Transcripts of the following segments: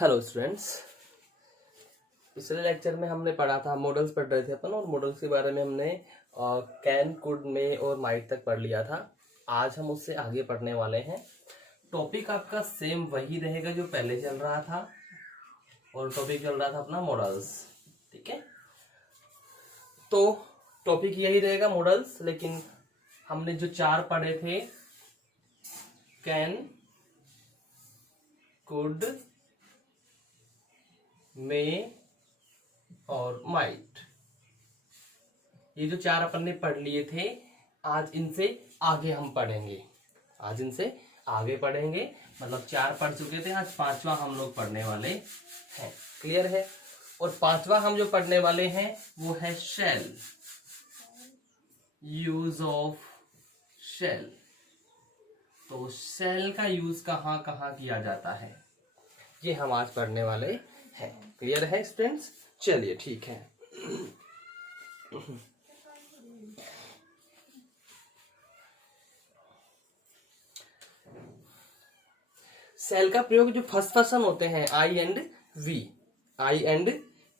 Hello students. पिछले lecture में हमने पढ़ा था, मॉडल्स पढ़ रहे थे अपन, और मॉडल्स के बारे में हमने कैन, कुड, मे और माइट तक पढ़ लिया था। आज हम उससे आगे पढ़ने वाले हैं। टॉपिक आपका सेम वही रहेगा जो पहले चल रहा था, और टॉपिक चल रहा था अपना मॉडल्स। ठीक है, तो टॉपिक यही रहेगा मॉडल्स, लेकिन हमने जो चार पढ़े थे, कैन, कुड, मे और माइट, ये जो चार अपन ने पढ़ लिए थे, आज इनसे आगे हम पढ़ेंगे। आज इनसे आगे पढ़ेंगे, मतलब चार पढ़ चुके थे, आज पांचवा हम लोग पढ़ने वाले हैं। क्लियर है? और पांचवा हम जो पढ़ने वाले हैं वो है शेल, यूज ऑफ शेल। तो शेल का यूज कहाँ कहाँ किया जाता है, ये हम आज पढ़ने वाले हैं। क्लियर है स्टूडेंट्स? चलिए ठीक है। सेल का प्रयोग जो फर्स्ट पर्सन होते हैं, आई एंड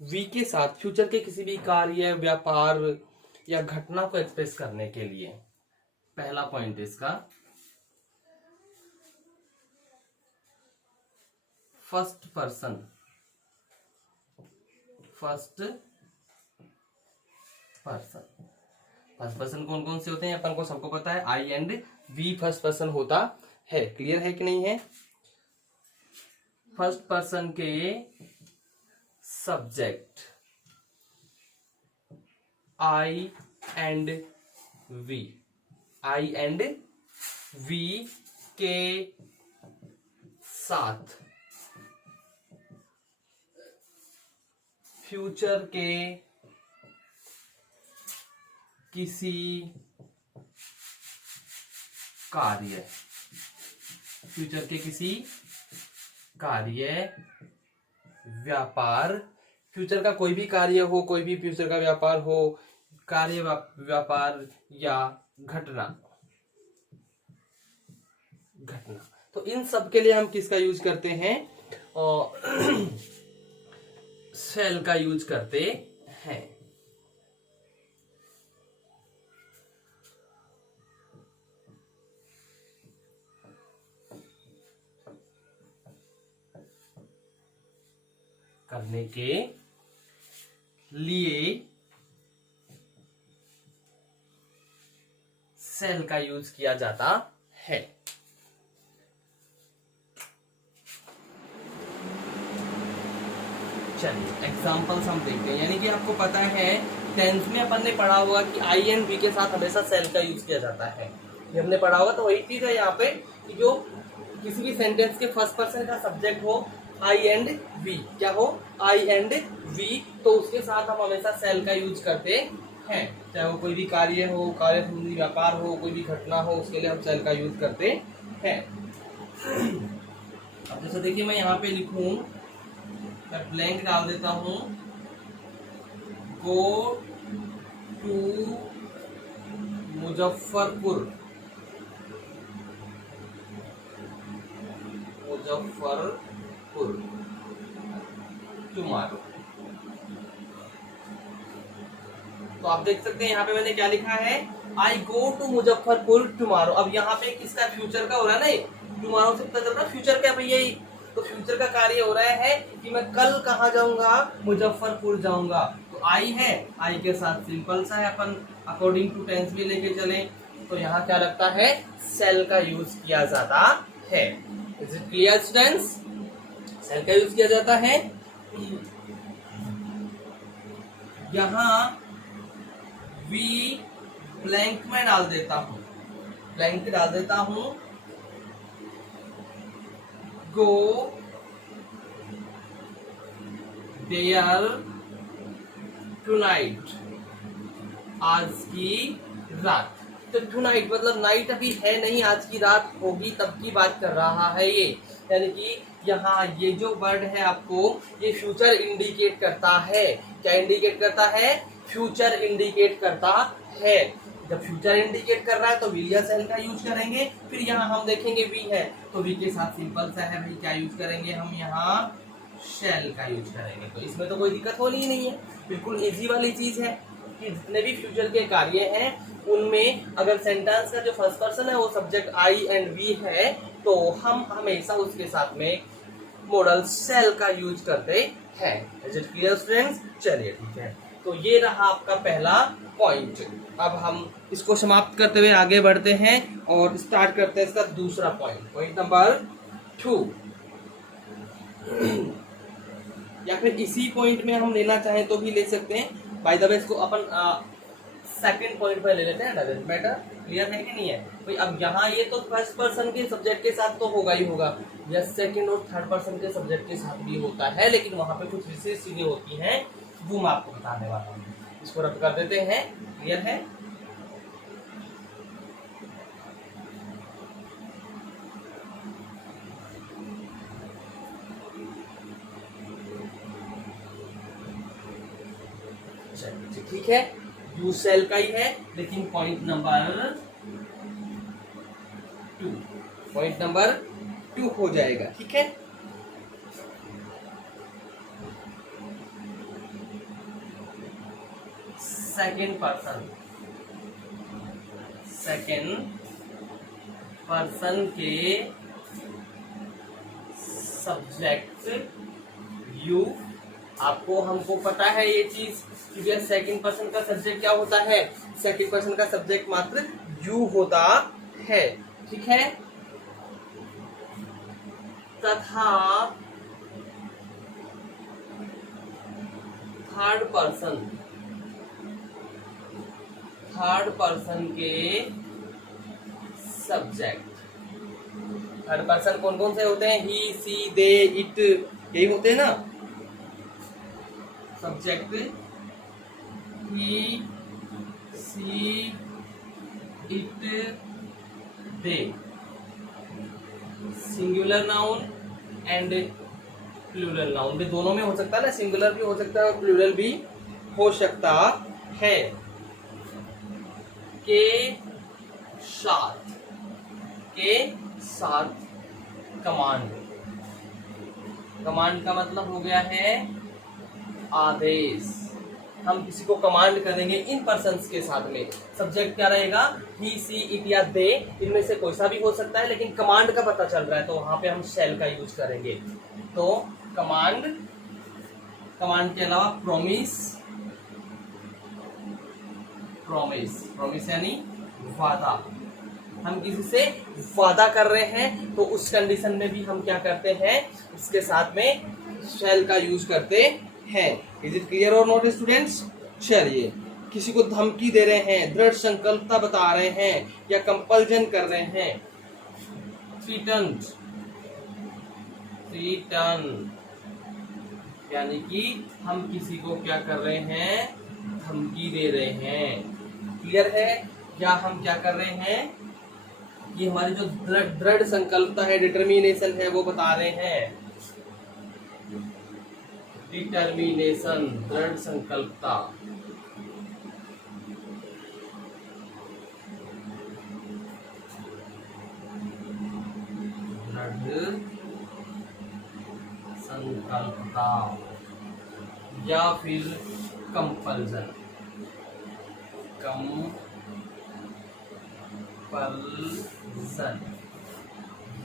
वी के साथ फ्यूचर के किसी भी कार्य, व्यापार या घटना को एक्सप्रेस करने के लिए। पहला पॉइंट इसका, फर्स्ट पर्सन कौन कौन से होते हैं अपन को सबको पता है, आई एंड वी फर्स्ट पर्सन होता है। क्लियर है कि नहीं है? फर्स्ट पर्सन के सब्जेक्ट आई एंड वी के साथ फ्यूचर के किसी कार्य, व्यापार, फ्यूचर का कोई भी कार्य हो, कोई भी फ्यूचर का व्यापार हो, कार्य, व्यापार या घटना। तो इन सब के लिए हम किसका यूज करते हैं? शेल का यूज करते हैं। करने के लिए शेल का यूज किया जाता है। चलिए एग्जांपल्स हम देखते हैं। यानी कि आपको पता है, टेंथ में अपन ने पढ़ा होगा कि आई एंड वी के साथ हमेशा शेल का यूज किया जाता है। ये हमने पढ़ा होगा। तो वही चीज है यहाँ पे कि जो किसी भी सेंटेंस के फर्स्ट पर्सन का सब्जेक्ट हो आई एंड वी, क्या हो, आई एंड वी, तो उसके साथ हम हमेशा शेल का यूज करते हैं। चाहे वो कोई भी कार्य हो, कार्य संबंधी व्यापार हो, कोई भी घटना हो, उसके लिए हम शेल का यूज करते हैं। अब जैसे देखिए, मैं यहाँ पे लिखूं, मैं ब्लैंक डाल देता हूं, गो टू मुजफ्फरपुर टुमारो। तो आप देख सकते हैं यहाँ पे मैंने क्या लिखा है, आई गो टू मुजफ्फरपुर टुमारो। अब यहाँ पे किसका, फ्यूचर का हो रहा है ना, टुमारो से पता चल रहा है फ्यूचर का भैया ही। तो फ्यूचर का कार्य हो रहा है कि मैं कल कहाँ जाऊंगा, मुजफ्फरपुर जाऊंगा। तो आई है, आई के साथ सिंपल सा है, अपन अकॉर्डिंग टू टेंस भी लेके चले, तो यहाँ क्या लगता है, शेल का यूज किया जाता है। Is it clear students? Shall का यूज किया जाता है। यहाँ वी ब्लैंक में डाल देता हूं, गो देयर टुनाइट, आज की रात। तो टुनाइट मतलब नाइट अभी है नहीं, आज की रात होगी तब की बात कर रहा है ये। यानी कि यहाँ ये जो वर्ड है आपको, ये फ्यूचर इंडिकेट करता है। क्या इंडिकेट करता है? फ्यूचर इंडिकेट करता है। जब फ्यूचर इंडिकेट कर रहा है तो विल या शेल का यूज करेंगे। फिर यहाँ हम देखेंगे वी है, तो वी के साथ सिंपल सा है भाई, क्या यूज करेंगे हम यहाँ, शैल का यूज करेंगे। तो इसमें तो कोई दिक्कत होनी ही नहीं है, बिल्कुल इजी वाली चीज है कि जितने भी फ्यूचर के कार्य हैं उनमें अगर सेंटेंस का जो फर्स्ट पर्सन है वो सब्जेक्ट आई एंड वी है तो हम हमेशा उसके साथ में मॉडल शैल का यूज करते हैं। Is it clear students? चलिए ठीक है, तो ये रहा आपका पहला पॉइंट। अब हम इसको समाप्त करते हुए आगे बढ़ते हैं और स्टार्ट करते हैं इसका दूसरा पॉइंट, पॉइंट नंबर 2। या फिर इसी पॉइंट में हम लेना चाहें तो भी ले सकते हैं। बाय द वे इसको अपन सेकंड पॉइंट पे ले लेते हैं, डजंट मैटर। क्लियर है कि नहीं है भाई? अब यहाँ ये तो फर्स्ट पर्सन के सब्जेक्ट के साथ तो होगा ही होगा, या सेकंड और थर्ड पर्सन के सब्जेक्ट के साथ भी होता है, लेकिन वहां पे कुछ विशेष चीजें होती हैं वो मैं आपको बताने वाला हूँ। इसको रद्द कर देते हैं। क्लियर है? ठीक है, यूज सेल का ही है, लेकिन पॉइंट नंबर 2 हो जाएगा। ठीक है, सेकेंड पर्सन के सब्जेक्ट यू। आपको हमको पता है ये चीज कि भैया सेकेंड पर्सन का सब्जेक्ट क्या होता है, सेकेंड पर्सन का सब्जेक्ट मात्र यू होता है। ठीक है, तथा थर्ड पर्सन के सब्जेक्ट। थर्ड पर्सन कौन कौन से होते हैं? ही, सी, दे, इट, यही होते हैं ना subject. He, she, it, they, singular noun and plural noun भी दोनों में हो सकता है ना, सिंगुलर भी हो सकता है और प्लूरल भी हो सकता है। के साथ कमांड का मतलब हो गया है आदेश। हम किसी को कमांड करेंगे इन पर्सन्स के साथ में, सब्जेक्ट क्या रहेगा? ही, सी, इट या दे, इनमें से कोई सा भी हो सकता है, लेकिन कमांड का पता चल रहा है तो वहां पे हम शैल का यूज करेंगे। तो कमांड के अलावा प्रॉमिस यानी वादा। हम किसी से वादा कर रहे हैं तो उस कंडीशन में भी हम क्या करते हैं, उसके साथ में शैल का यूज करते हैं। Is it clear or not students? चलिए, किसी को धमकी दे रहे हैं, दृढ़ संकल्पता बता रहे हैं या कंपल्जन कर रहे हैं, थ्रीटन यानी कि हम किसी को क्या कर रहे हैं, धमकी दे रहे हैं। क्लियर है? या हम क्या कर रहे हैं, ये हमारी जो दृढ़ संकल्पता है, डिटर्मिनेशन है, वो बता रहे हैं। डिटर्मिनेशन, दृढ़ संकल्पता। दृढ़ संकल्पता या फिर कंपल्सन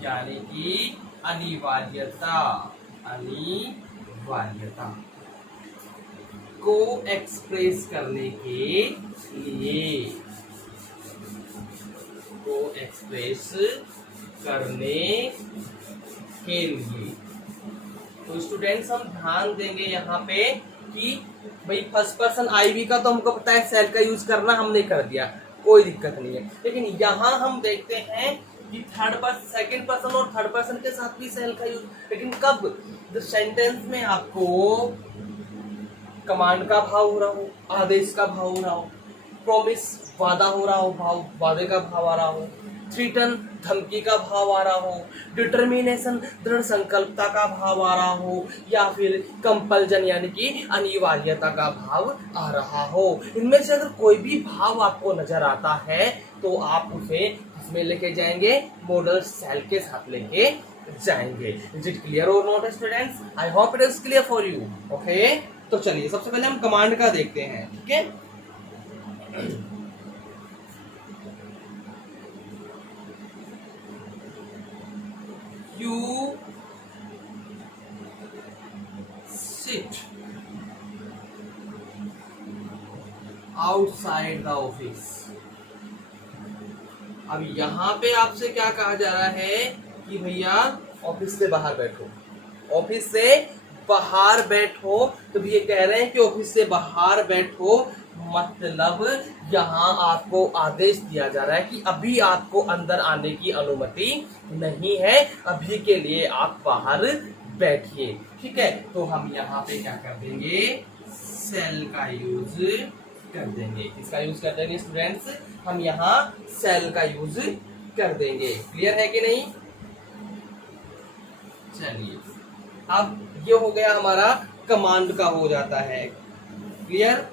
यानी कि अनिवार्यता को एक्सप्रेस करने के लिए, तो स्टूडेंट्स हम ध्यान देंगे यहाँ पे कि भाई फर्स्ट पर्सन आई वी का तो हमको पता है शैल का यूज करना, हमने कर दिया, कोई दिक्कत नहीं है। लेकिन यहाँ हम देखते हैं कि सेकंड पर्सन और थर्ड पर्सन के साथ भी शैल का यूज, लेकिन कब? जब सेंटेंस में आपको कमांड का भाव हो रहा हो, आदेश का भाव हो रहा हो, प्रॉमिस वादा हो रहा हो, वादे का भाव आ रहा हो, थ्रीटन धमकी का भाव आ रहा हो, डिटर्मिनेशन दृढ़ संकल्पता का भाव आ रहा हो, या फिर कंपल्जन यानी कि अनिवार्यता का भाव आ रहा हो। इनमें से अगर कोई भी भाव आपको नजर आता है तो आप उसे इसमें लेके जाएंगे, मॉडल शैल के साथ लेके जाएंगे। Is it clear or not students? I hope it is clear for you. Okay, तो चलिए सबसे पहले हम कमांड का देखते हैं, ठीक है। You sit outside the office। अब यहाँ पे आपसे क्या कहा जा रहा है कि भैया ऑफिस से बाहर बैठो, ऑफिस से बाहर बैठो। तो ये कह रहे हैं कि ऑफिस से बाहर बैठो, मतलब यहाँ आपको आदेश दिया जा रहा है कि अभी आपको अंदर आने की अनुमति नहीं है, अभी के लिए आप बाहर बैठिए, ठीक है। तो हम यहाँ पे क्या कर देंगे, सेल का यूज कर देंगे। किसका यूज कर देंगे स्टूडेंट्स? हम यहाँ सेल का यूज कर देंगे। क्लियर है कि नहीं? चलिए, अब ये हो गया हमारा कमांड का हो जाता है। क्लियर?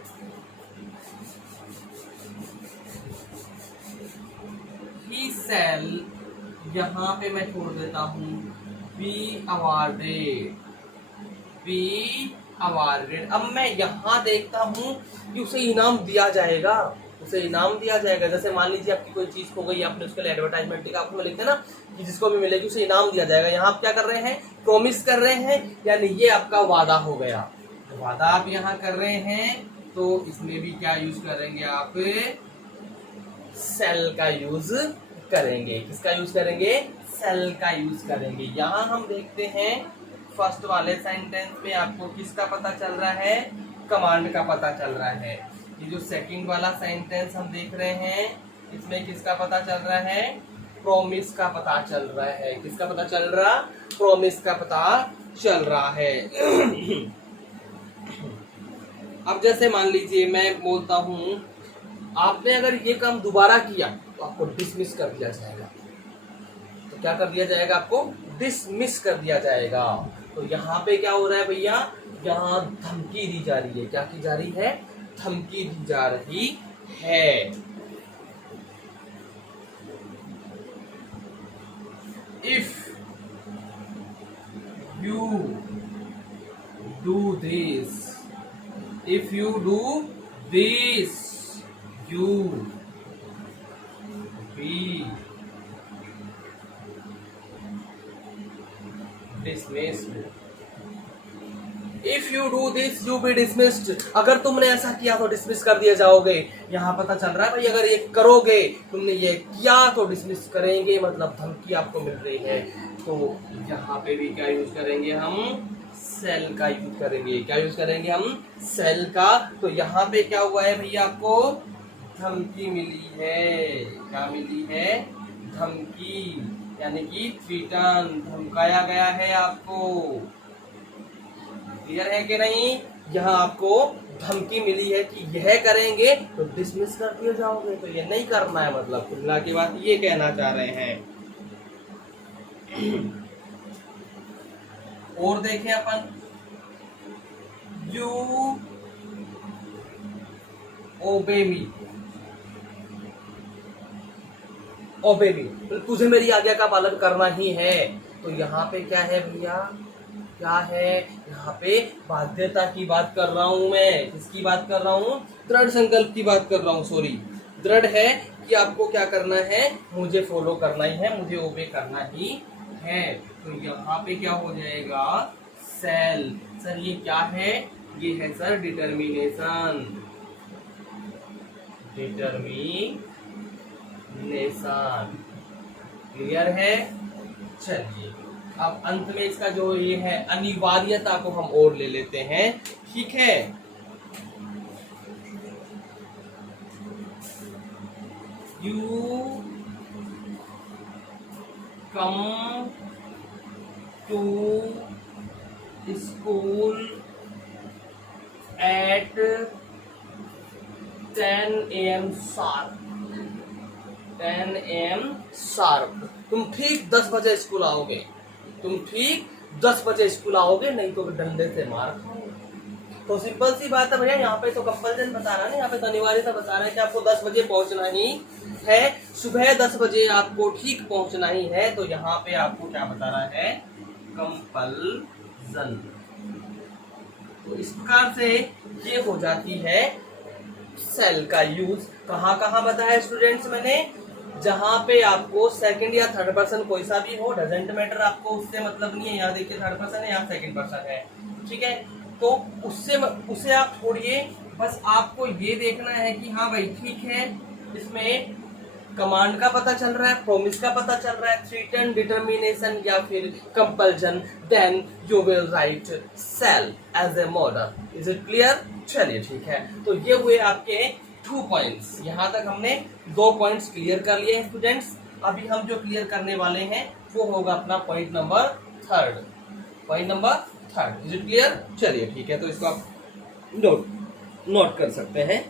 ही सेल यहाँ पे मैं छोड़ देता हूँ बी अवार्डेड, बी अवार्डेड। अब मैं यहाँ देखता हूँ कि उसे इनाम दिया जाएगा, उसे इनाम दिया जाएगा। जैसे मान लीजिए आपकी कोई चीज खो गई, आपने उसके लिए एडवर्टाइजमेंट दिखा, आपको लिखते हैं ना कि जिसको भी मिलेगी उसे इनाम दिया जाएगा। यहाँ आप क्या कर रहे हैं, प्रॉमिस कर रहे हैं, यानी ये आपका वादा हो गया। तो वादा आप यहाँ कर रहे हैं, तो इसमें भी क्या यूज करेंगे आप, सेल का यूज करेंगे। किसका यूज करेंगे? सेल का यूज करेंगे। यहाँ हम देखते हैं फर्स्ट वाले सेंटेंस में आपको किसका पता चल रहा है, कमांड का पता चल रहा है। ये जो सेकंड वाला सेंटेंस हम देख रहे हैं, इसमें किसका पता चल रहा है, प्रॉमिस का पता चल रहा है। किसका पता चल रहा, प्रॉमिस का पता चल रहा है। अब जैसे मान लीजिए मैं बोलता हूं, आपने अगर ये काम दोबारा किया तो आपको डिसमिस कर दिया जाएगा। तो क्या कर दिया जाएगा, आपको डिसमिस कर दिया जाएगा। तो यहाँ पे क्या हो रहा है भैया, यहाँ धमकी दी जा रही है। क्या की जा रही है, धमकी दी जा रही है। If you do this, if you do this, you be dismissed। If you do this, you be dismissed। अगर तुमने ऐसा किया तो डिसमिस कर दिए जाओगे। यहाँ पता चल रहा है भाई, अगर ये करोगे, तुमने ये किया तो डिसमिस करेंगे, मतलब धमकी आपको मिल रही है। तो यहाँ पे भी क्या यूज करेंगे हम, सेल का यूज करेंगे। क्या यूज करेंगे हम, सेल का। तो यहाँ पे क्या हुआ है भैया, आपको धमकी मिली है। क्या मिली है, धमकी, यानी कि थ्रीटन, धमकाया गया है आपको। क्लियर है कि नहीं? यहाँ आपको धमकी मिली है कि यह करेंगे तो डिसमिस कर दिए जाओगे, तो ये नहीं करना है। मतलब खुला की बात ये कहना चाह रहे हैं। और देखें अपन, यू ओबे मी, ओबे मी, तुझे मेरी आज्ञा का पालन करना ही है। तो यहाँ पे क्या है भैया, क्या है, यहाँ पे बाध्यता की बात कर रहा हूं मैं। किसकी बात कर रहा हूँ, दृढ़ संकल्प की बात कर रहा हूँ। सॉरी, दृढ़ है कि आपको क्या करना है, मुझे फॉलो करना ही है, मुझे ओबे करना ही है। तो यहाँ पे क्या हो जाएगा, सेल। सर ये क्या है, ये है सर डिटर्मिनेशन, डिटर्मिनेशन। क्लियर है? चलिए, अब अंत में इसका जो ये है अनिवार्यता को हम और ले लेते हैं, ठीक है। You come to school at 10 AM sharp, 10 AM sharp. तुम ठीक 10 बजे स्कूल आओगे, तुम ठीक 10 बजे स्कूल आओगे, नहीं तो डंडे से मार खाओगे। तो सिंपल सी बात है भैया, यहाँ पे तो कंपल्सन बता रहा है ना, यहाँ पे तो अनिवार्यता बता रहा है कि आपको 10 बजे पहुंचना ही है सुबह 10 बजे आपको ठीक पहुंचना ही है, तो यहाँ पे आपको क्या बता रहा है, कंपल्सन। तो इस प्रकार से ये हो जाती है सेल का यूज। कहाँ कहाँ बताया स्टूडेंट्स मैंने, जहां पे आपको सेकंड या थर्ड पर्सन कोई सा भी हो, डजेंट मैटर, आपको उससे मतलब नहीं है। यहाँ देखिए थर्ड पर्सन है, यहाँ सेकंड पर्सन है, ठीक है। तो उससे आप छोड़िए, बस आपको ये देखना है कि हाँ भाई ठीक है, इसमें कमांड का पता चल रहा है, प्रोमिस का पता चल रहा है, थ्रेटन, डिटर्मिनेशन या फिर compulsion, then you will write shall as a modal. Is it clear? चलिए ठीक है, तो ये हुए आपके 2 पॉइंट्स। यहाँ तक हमने 2 पॉइंट्स क्लियर कर लिए हैं स्टूडेंट्स। अभी हम जो क्लियर करने वाले हैं वो होगा अपना point number 3। Point number 3, is it clear? चलिए ठीक है, तो इसको आप नोट कर सकते हैं।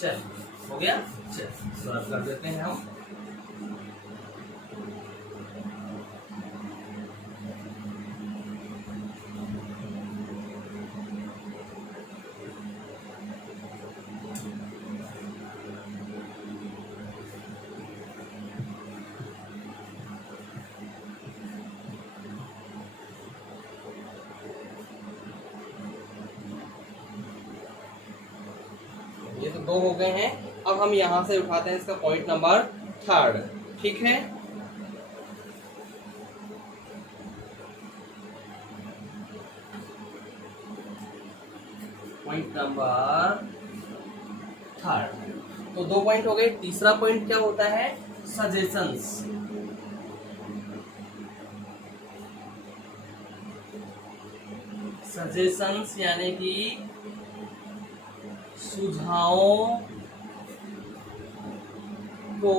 चल हो गया, चल सॉल्व कर देते हैं हम। ये तो 2 हो गए हैं। अब हम यहां से उठाते हैं इसका पॉइंट नंबर 3, ठीक है। पॉइंट नंबर 3, तो 2 पॉइंट हो गए। तीसरा पॉइंट क्या होता है, सजेशंस। सजेशंस यानी कि सुझावों को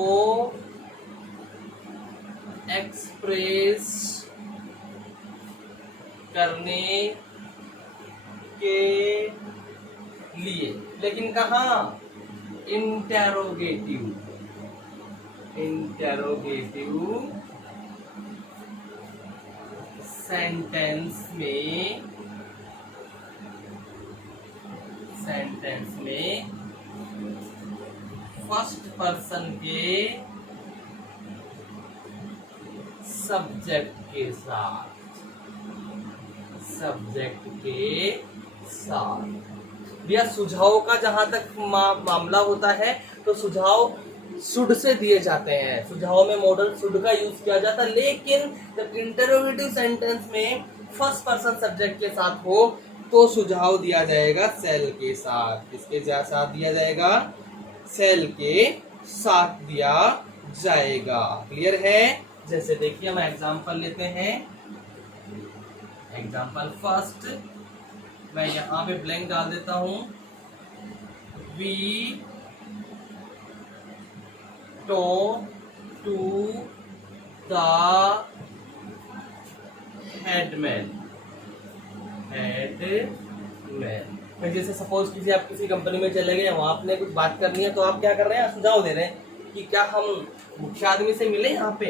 एक्सप्रेस करने के लिए, लेकिन कहाँ, इंटेरोगेटिव सेंटेंस में फर्स्ट पर्सन के सब्जेक्ट के साथ भैया सुझाव का जहां तक मामला होता है, तो सुझाव शुड से दिए जाते हैं। सुझाव में मॉडल शुड का यूज किया जाता है, लेकिन जब इंटरोगेटिव सेंटेंस में फर्स्ट पर्सन सब्जेक्ट के साथ हो तो सुझाव दिया जाएगा सेल के साथ। किसके साथ दिया जाएगा? सेल के साथ दिया जाएगा। क्लियर है? जैसे देखिए हम एग्जांपल लेते हैं। एग्जांपल फर्स्ट, मैं यहां पे ब्लैंक डाल देता हूं। We talk to the headman. जैसे सपोज किसी आप किसी कंपनी में चले गए, वहां आपने कुछ बात करनी है, तो आप क्या कर रहे हैं, सुझाव दे रहे हैं कि क्या हम मुख्य आदमी से मिले यहाँ पे,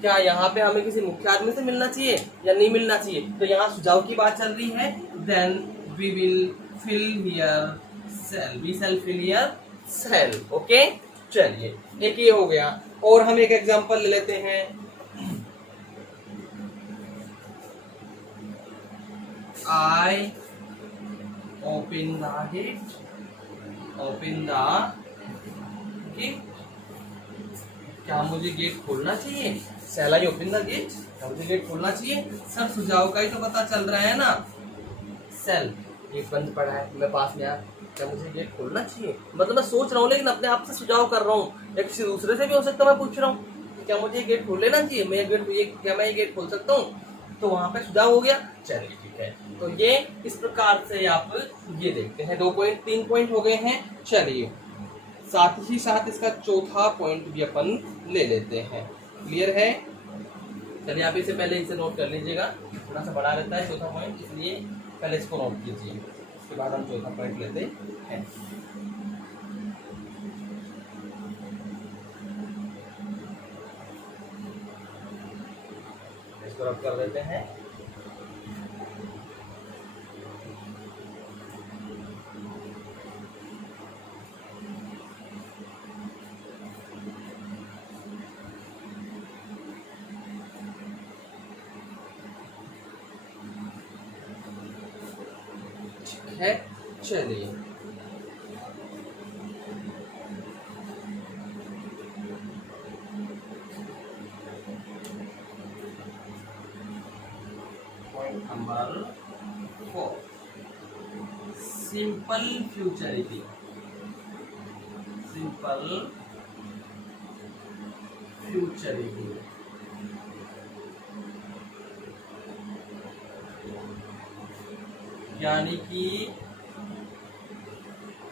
क्या यहाँ पे हमें किसी मुख्य आदमी से मिलना चाहिए या नहीं मिलना चाहिए। तो यहाँ सुझाव की बात चल रही है। Then we will fill here shall, we shall fill here shall. Okay, चलिए एक ये हो गया। और हम एक एग्जांपल ले लेते हैं। I open the gate, क्या मुझे गेट खोलना चाहिए? शैल आई ओपन द गेट, क्या मुझे गेट खोलना चाहिए? सर सुझाव का ही तो पता चल रहा है ना। सेल गेट बंद पड़ा है, मैं पास में आया, क्या मुझे गेट खोलना चाहिए? मतलब मैं सोच रहा हूँ, लेकिन अपने आप से सुझाव कर रहा हूँ, या किसी दूसरे से भी हो सकता है। मैं पूछ रहा हूँ क्या मुझे गेट खोल लेना चाहिए, क्या मैं ये गेट खोल सकता हूँ? तो वहां पे सुझाव हो गया। चलिए ठीक है, तो ये इस प्रकार से आप ये देखते हैं। 3 पॉइंट हो गए हैं। चलिए साथ ही साथ इसका चौथा पॉइंट भी अपन ले लेते हैं। क्लियर है? चलिए आप इसे पहले इसे नोट कर लीजिएगा। थोड़ा सा बड़ा रहता है चौथा पॉइंट, इसलिए पहले इसको नोट कीजिए, उसके बाद हम चौथा पॉइंट लेते हैं। इसको रब कर देते हैं। ठीक है, चलिए point number 4, simple futurity. Simple futurity यानी कि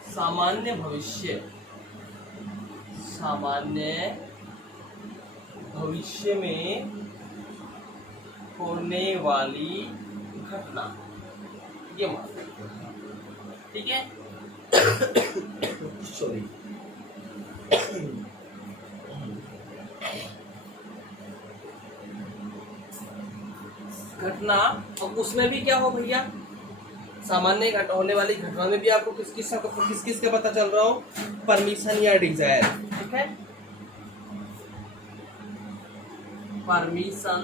सामान्य भविष्य, सामान्य भविष्य में होने वाली घटना, ये मान सकते हैं। ठीक है, सॉरी, घटना, अब उसमें भी क्या हो भैया, सामान्य होने वाली घटना में भी आपको किस किस का पता चल रहा हो, परमिशन या डिजायर। ठीक है, परमिशन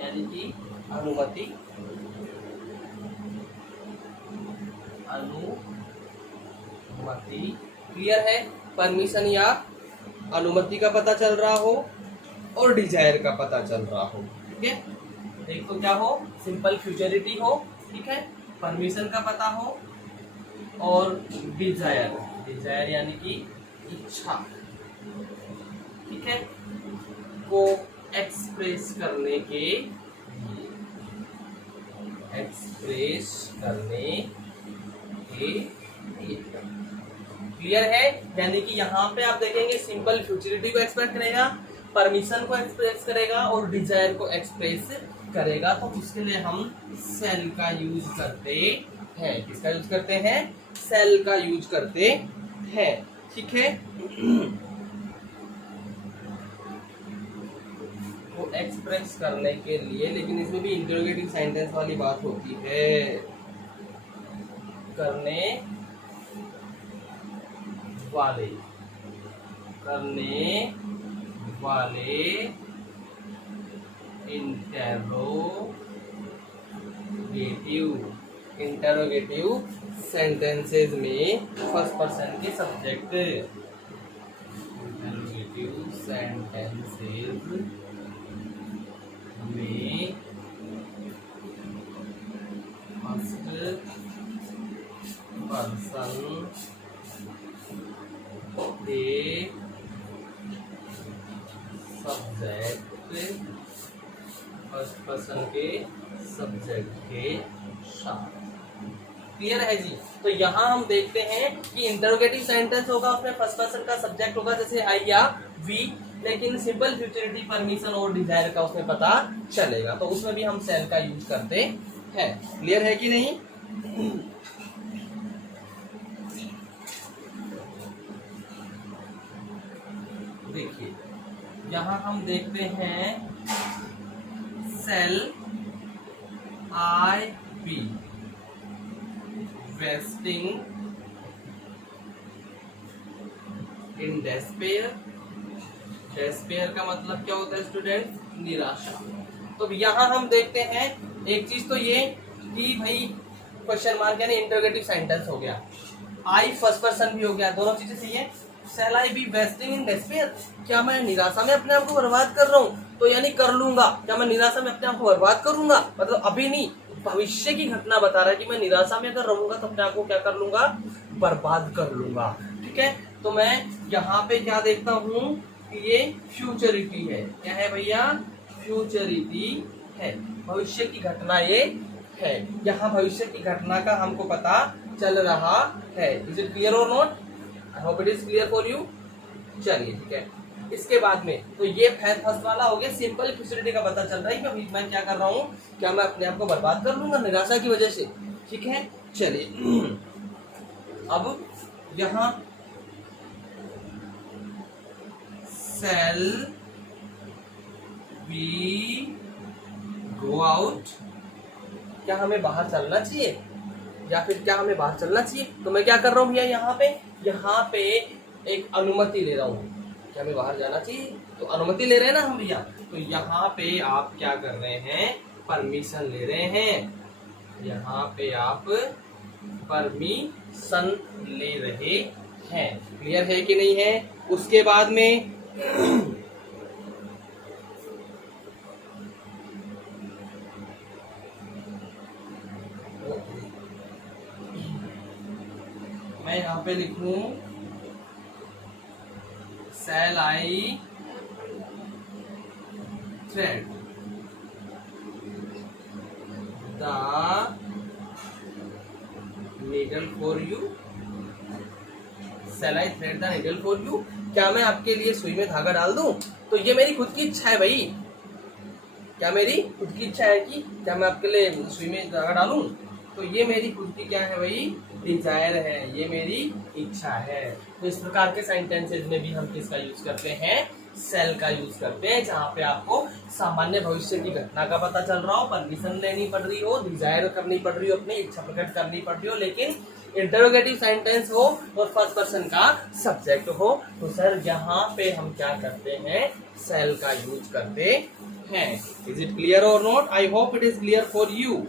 यानी कि अनुमति, अनुमति क्लियर है, परमिशन या अनुमति का पता चल रहा हो और डिजायर का पता चल रहा हो। ठीक है, एक तो क्या हो, सिंपल फ्यूचरिटी हो, ठीक है, परमिशन का पता हो और डिजायर, डिजायर यानी कि इच्छा, ठीक है, को एक्सप्रेस करने के, एक्सप्रेस करने के, क्लियर है। यानी कि यहाँ पे आप देखेंगे सिंपल फ्यूचरिटी को एक्सप्रेस करेगा, परमिशन को एक्सप्रेस करेगा और डिजायर को एक्सप्रेस करेगा। तो इसके लिए हम सेल का यूज करते हैं। किसका यूज करते हैं? सेल का यूज करते हैं। ठीक है, को एक्सप्रेस करने के लिए, लेकिन इसमें भी इंटरोगेटिव सेंटेंस वाली बात होती है, करने वाले, करने वाले इंटरोगेटिव सेंटेंसेस में फर्स्ट पर्सन के सब्जेक्ट, इंटरोगेटिव सेंटेंसेस में फर्स्ट पर्सन के सब्जेक्ट, फर्स्ट पर्सन के सब्जेक्ट के साथ। क्लियर है जी। तो यहाँ हम देखते हैं कि इंटरोगेटिव सेंटेंस होगा, उसमें फर्स्ट पर्सन का सब्जेक्ट होगा, जैसे आई या वी, लेकिन सिंपल फ्यूचरिटी, परमिशन और डिजायर का उसमें पता चलेगा। तो उसमें भी हम सेल का यूज करते हैं। क्लियर है कि नहीं? देखिए यहाँ हम देखते हैं सेल आई बी वेस्टिंग इन डेस्पेयर। डेस्पेयर का मतलब क्या होता है स्टूडेंट? निराशा। तो यहाँ हम देखते हैं एक चीज तो ये कि भाई क्वेश्चन मार्क यानी इंटरोगेटिव सेंटेंस हो गया, आई फर्स्ट पर्सन भी हो गया, दोनों चीजें सही है। शैल आई बी वेस्टिंग इन डेस्पेयर, क्या मैं निराशा में अपने आप को बर्बाद कर रहा हूँ? तो यानी कर लूंगा, क्या मैं निराशा में अपने आप को बर्बाद करूंगा? मतलब अभी नहीं, भविष्य की घटना बता रहा है कि मैं निराशा में अगर रहूंगा तो अपने आप को क्या कर लूंगा? बर्बाद कर लूंगा। ठीक है, तो मैं यहाँ पे क्या देखता हूँ कि ये फ्यूचरिटी है। क्या है भैया? फ्यूचरिटी है, भविष्य की घटना ये है। यहाँ भविष्य की घटना का हमको पता चल रहा है। Is it clear or not? I hope it is clear for you. चलिए ठीक है, इसके बाद में तो ये फर्स्ट वाला हो गया, सिंपल फ्यूचरिटी का पता चल रहा है कि मैं क्या कर रहा हूँ, क्या मैं अपने आप को बर्बाद कर लूंगा निराशा की वजह से। ठीक है, चलिए अब यहाँ shall we go out, क्या हमें बाहर चलना चाहिए या फिर क्या हमें बाहर चलना चाहिए। तो मैं क्या कर रहा हूँ भैया, यहाँ पे एक अनुमति ले रहा हूँ, क्या हमें बाहर जाना चाहिए, तो अनुमति ले रहे हैं ना हम भैया। तो यहाँ पे आप क्या कर रहे हैं, परमिशन ले रहे हैं, यहाँ पे आप परमिशन ले रहे हैं। क्लियर है कि नहीं है। उसके बाद में मैं यहाँ पे लिखूं shall I thread the needle for you, shall I thread the needle for you, क्या मैं आपके लिए सुई में धागा डाल दूं। तो ये मेरी खुद की इच्छा है भाई, क्या मेरी खुद की इच्छा है कि क्या मैं आपके लिए सुई में धागा डालूं। तो ये मेरी खुद की क्या है भाई, डिजायर है, ये मेरी इच्छा है। तो इस प्रकार के सेंटेंसेस में भी हम किसका यूज करते हैं, सेल का यूज करते हैं, जहाँ पे आपको सामान्य भविष्य की घटना का पता चल रहा हो, परमिशन लेनी पड़ रही हो, डिजायर करनी पड़ रही हो, अपनी इच्छा प्रकट करनी पड़ रही हो, लेकिन इंटरोगेटिव सेंटेंस हो और फर्स्ट पर्सन का सब्जेक्ट हो। तो सर यहाँ पे हम क्या करते हैं, सेल का यूज करते हैं। Is it clear or not? I hope it is clear for you.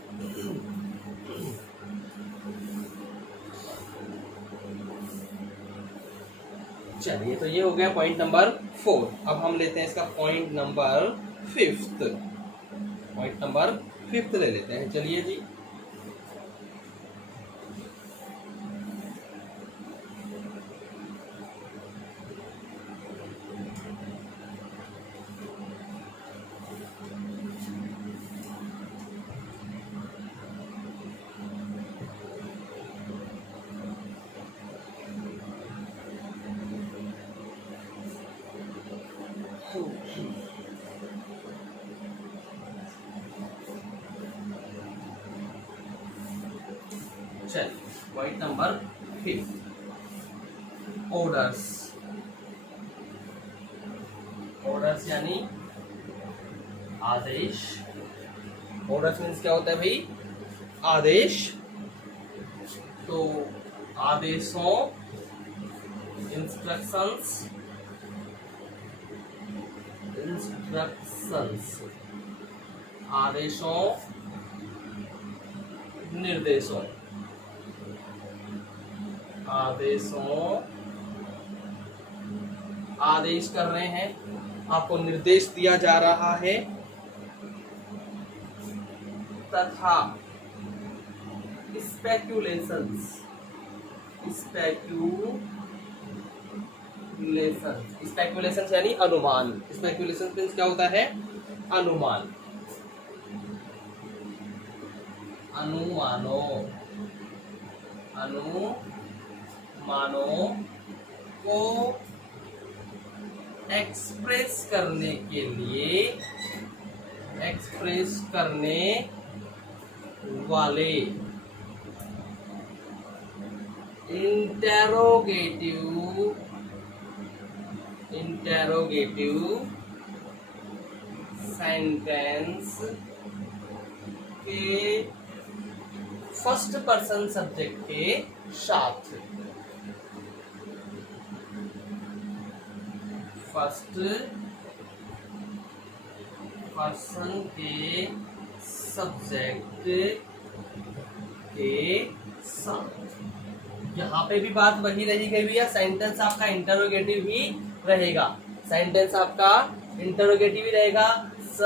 चलिए, तो ये हो गया पॉइंट नंबर 4। अब हम लेते हैं इसका पॉइंट नंबर 5। पॉइंट नंबर 5 ले लेते हैं। चलिए जी, चलिए पॉइंट नंबर 5, ऑर्डर्स। ऑर्डर्स यानी आदेश। ऑर्डर्स मीन्स क्या होता है भाई, आदेश। तो आदेशों, इंस्ट्रक्शंस, आदेशों, निर्देशों, आदेश कर रहे हैं, आपको निर्देश दिया जा रहा है, तथा स्पेक्यूलेशंस यानी अनुमान। स्पेक्यूलेशन मीन्स क्या होता है, अनुमान, अनुमानों को एक्सप्रेस करने वाले इंटेरोगेटिव सेंटेंस के फर्स्ट पर्सन सब्जेक्ट के साथ, फर्स्ट पर्सन के सब्जेक्ट के साथ। यहाँ पे भी बात वही रही गई भैया, सेंटेंस आपका इंटरोगेटिव ही रहेगा, सेंटेंस आपका इंटरोगेटिव ही रहेगा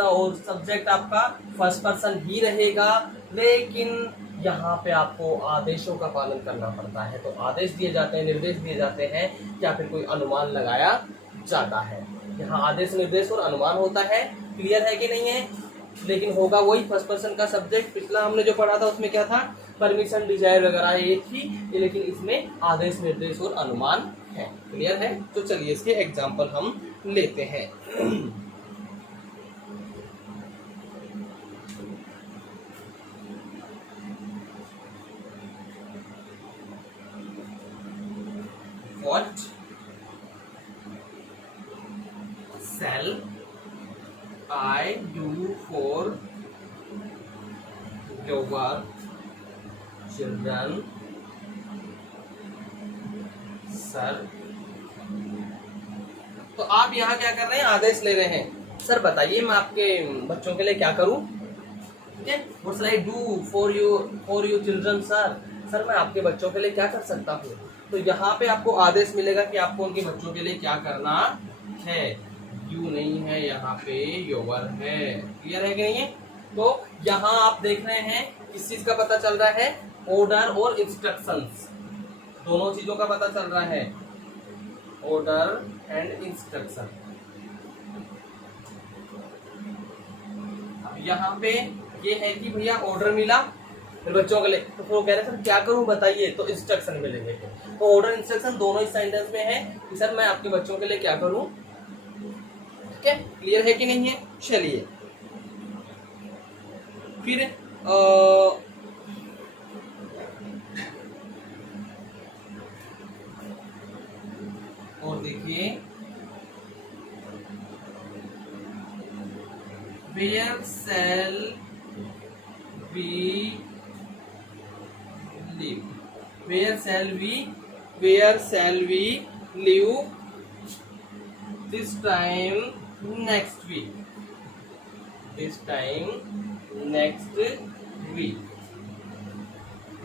और सब्जेक्ट आपका फर्स्ट पर्सन ही रहेगा, लेकिन यहाँ पे आपको आदेशों का पालन करना पड़ता है। तो आदेश दिए जाते हैं, निर्देश दिए जाते हैं, या फिर कोई अनुमान लगाया जाता है। यहाँ आदेश, निर्देश और अनुमान होता है। क्लियर है कि नहीं है? लेकिन होगा वही फर्स्ट पर्सन का सब्जेक्ट। पिछला हमने जो पढ़ा था उसमें क्या था, परमिशन, डिजायर वगैरह ये थी, लेकिन इसमें आदेश, निर्देश और अनुमान है। क्लियर है? तो चलिए इसके एग्जाम्पल हम लेते हैं। What shall I do for your children, sir? तो आप यहाँ क्या कर रहे हैं, आदेश ले रहे हैं। सर बताइए मैं आपके बच्चों के लिए क्या करूं? ठीक है, what shell I do for you children sir? Sir मैं आपके बच्चों के लिए क्या कर सकता हूँ? तो यहाँ पे आपको आदेश मिलेगा कि आपको उनके बच्चों के लिए क्या करना है। यू नहीं है यहाँ पे, योवर है। क्लियर है कि नहीं है? तो यहाँ आप देख रहे हैं किस चीज का पता चल रहा है, ऑर्डर और इंस्ट्रक्शंस, दोनों चीजों का पता चल रहा है, ऑर्डर एंड इंस्ट्रक्शन। अब यहाँ पे ये है कि भैया ऑर्डर मिला बच्चों के लिए, तो वो कह रहे हैं सर क्या करूं बताइए, तो इंस्ट्रक्शन मिलेंगे। तो ऑर्डर इंस्ट्रक्शन दोनों इस सेंटेंस में है कि सर मैं आपके बच्चों के लिए क्या करूं। ठीक है, क्लियर है कि नहीं है? चलिए फिर और देखिए, where shall we live? Where shall we live this time next week? This time next week।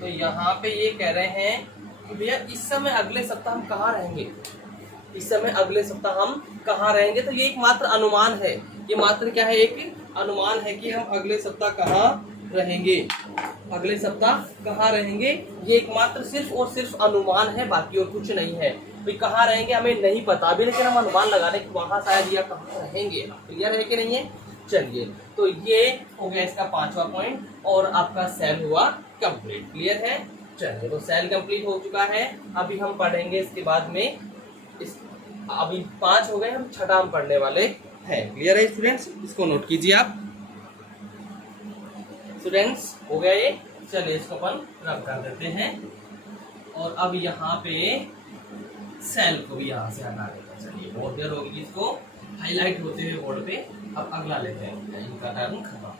तो यहाँ पे ये कह रहे हैं कि भैया इस समय अगले सप्ताह हम कहाँ रहेंगे, इस समय अगले सप्ताह हम कहाँ रहेंगे। तो ये एक मात्र अनुमान है, ये मात्र क्या है, एक अनुमान है कि हम अगले सप्ताह कहाँ रहेंगे, अगले सप्ताह कहाँ रहेंगे। ये एक मात्र सिर्फ और सिर्फ अनुमान है, बाकी और कुछ नहीं है। भाई कहाँ रहेंगे हमें नहीं पता अभी, लेकिन हम अनुमान लगा रहे हैं कि वहां शायद या कहाँ रहेंगे। क्लियर है कि नहीं है? चलिए, तो ये हो गया इसका 5वां पॉइंट और आपका सेल हुआ कंप्लीट। क्लियर है? चलिए, तो सेल कंप्लीट हो चुका है। अभी हम पढ़ेंगे इसके बाद में अभी 5 हो गए, हम 6ठा हम पढ़ने वाले हैं। क्लियर है स्टूडेंट्स? इसको नोट कीजिए आप। स्टूडेंट्स हो गया ये। चलिए इसको अपन रब कर देते हैं और अब यहाँ पे सेल को भी यहाँ से हटा देते हैं। चलिए बहुत देर होगी इसको हाईलाइट होते हुए बोर्ड पे। अब अगला लेते हैं, इनका टर्न खत्म।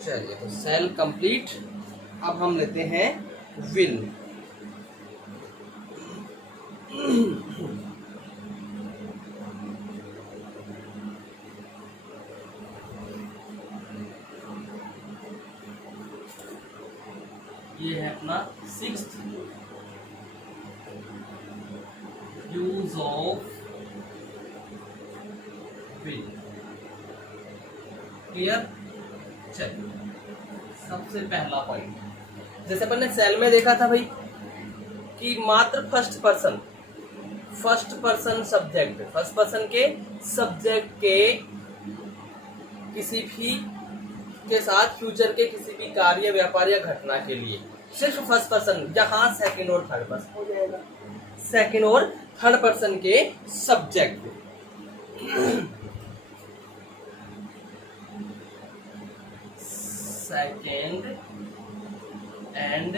चलिए, तो सेल कंप्लीट। अब हम लेते हैं विल। ये है अपना 6th use of will. Clear? चलिए, सबसे पहला पॉइंट, जैसे अपन ने सेल में देखा था भाई कि मात्र first person subject, first person के सब्जेक्ट के किसी भी के साथ फ्यूचर के किसी भी कार्य, व्यापार या घटना के लिए सिर्फ फर्स्ट पर्सन, जहां सेकंड और थर्ड पर्सन हो जाएगा। सेकंड और थर्ड पर्सन के subject, second and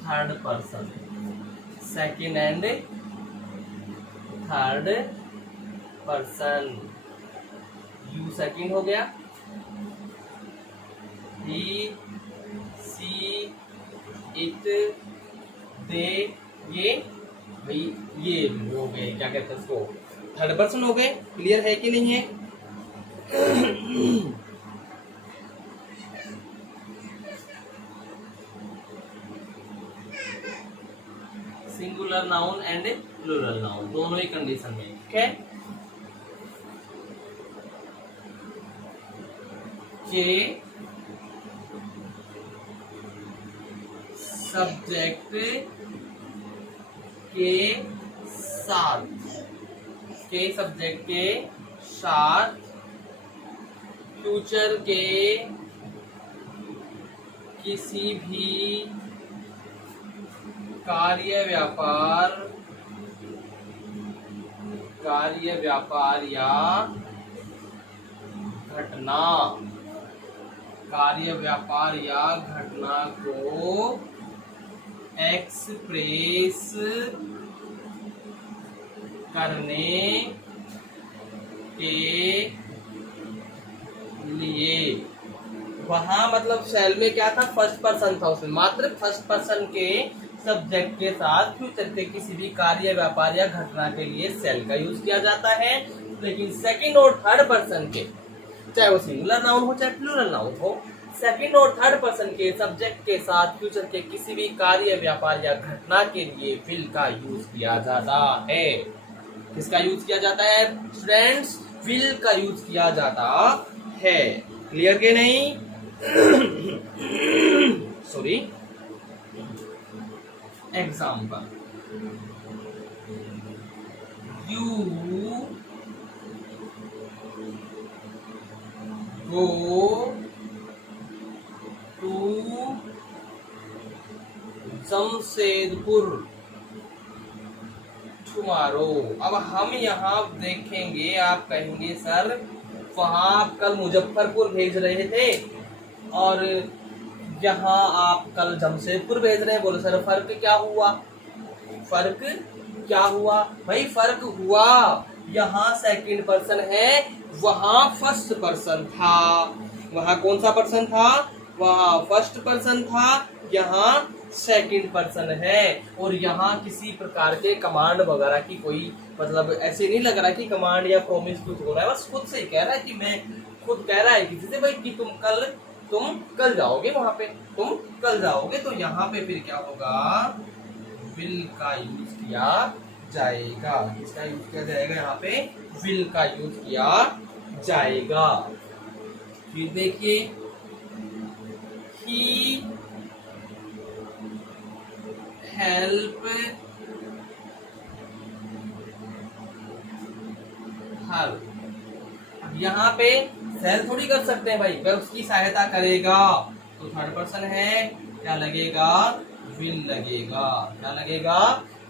third person, second and third person. You second हो गया, ही, सी, इट, दे, ये भाई ये हो गए, क्या कहते हैं इसको, थर्ड पर्सन हो गए। क्लियर है कि नहीं है? Singular noun and plural noun दोनों ही कंडीशन में। ठीक है, के सब्जेक्ट के साथ, के सब्जेक्ट के साथ फ्यूचर के किसी भी कार्य व्यापार या घटना को एक्सप्रेस करने के लिए, वहां मतलब सेल में क्या था, फर्स्ट पर्सन था, उसमें मात्र फर्स्ट पर्सन के सब्जेक्ट के साथ फ्यूचर के किसी भी कार्य व्यापार या घटना के लिए सेल का यूज किया जाता है। लेकिन सेकंड और थर्ड पर्सन के, चाहे वो सिंगुलर नाउन हो चाहे प्लूरल नाउन हो, सेकंड और थर्ड पर्सन के सब्जेक्ट के साथ फ्यूचर के किसी भी कार्य व्यापार या घटना के लिए विल का यूज किया जाता है। किसका यूज किया जाता है स्टूडेंट्स? विल का यूज किया जाता है। क्लियर के नहीं? Sorry. Example, you go to Jamshedpur tomorrow. अब हम यहाँ देखेंगे, आप कहेंगे सर वहां आप कल मुजफ्फरपुर भेज रहे थे और यहाँ आप कल जमशेदपुर भेज रहे हैं, बोलो सर फर्क क्या हुआ? फर्क क्या हुआ भाई? फर्क हुआ, यहाँ सेकंड पर्सन है, वहां फर्स्ट पर्सन था। वहां कौन सा पर्सन था? वहां फर्स्ट पर्सन था, यहाँ सेकंड पर्सन है। और यहाँ किसी प्रकार के कमांड वगैरह की कोई मतलब ऐसे नहीं लग रहा कि कमांड या प्रॉमिस कुछ हो रहा है, बस खुद से ही कह रहा है कि मैं खुद कह रहा है किसी से भाई कि तुम कल जाओगे वहां पे, तुम कल जाओगे। तो यहाँ पे फिर क्या होगा? विल का यूज किया जाएगा। किसका यूज किया जाएगा? यहाँ पे विल का यूज किया जाएगा। फिर देखिए, ही हेल्प हर। यहाँ पे सेल थोड़ी कर सकते हैं भाई, वह उसकी सहायता करेगा। तो थर्ड पर्सन है, क्या लगेगा? विल लगेगा। क्या लगेगा?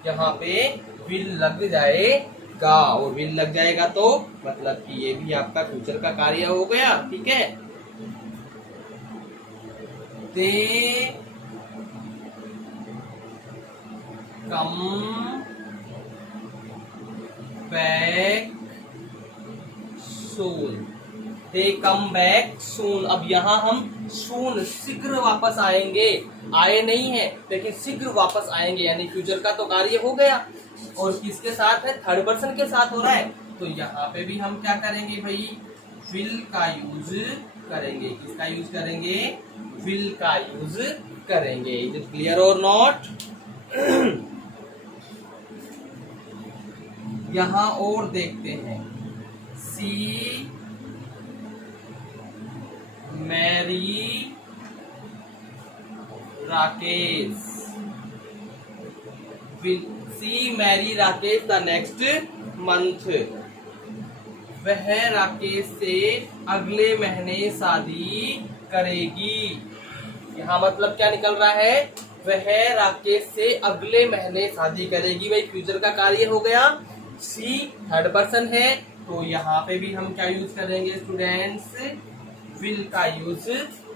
यहाँ पे विल लग जाएगा। और विल लग जाएगा तो मतलब कि ये भी आपका फ्यूचर का कार्य हो गया। ठीक है, दे कम बैक सून। दे कम बैक सून। अब यहाँ हम सून शीघ्र वापस आएंगे, आए नहीं है लेकिन शीघ्र वापस आएंगे, यानी फ्यूचर का तो कार्य हो गया और किसके साथ है? थर्ड पर्सन के साथ हो रहा है। तो यहाँ पे भी हम क्या करेंगे भाई? विल का यूज करेंगे। किसका यूज करेंगे? विल का यूज करेंगे। Is it clear or not? यहाँ और देखते हैं, see marry Rakesh. See marry Rakesh the next month. वह राकेश से अगले महीने शादी करेगी। यहाँ मतलब क्या निकल रहा है? वह राकेश से अगले महीने शादी करेगी। भाई फ्यूचर का कार्य हो गया। सी थर्ड पर्सन है, तो यहाँ पे भी हम क्या यूज करेंगे स्टूडेंट्स? विल का यूज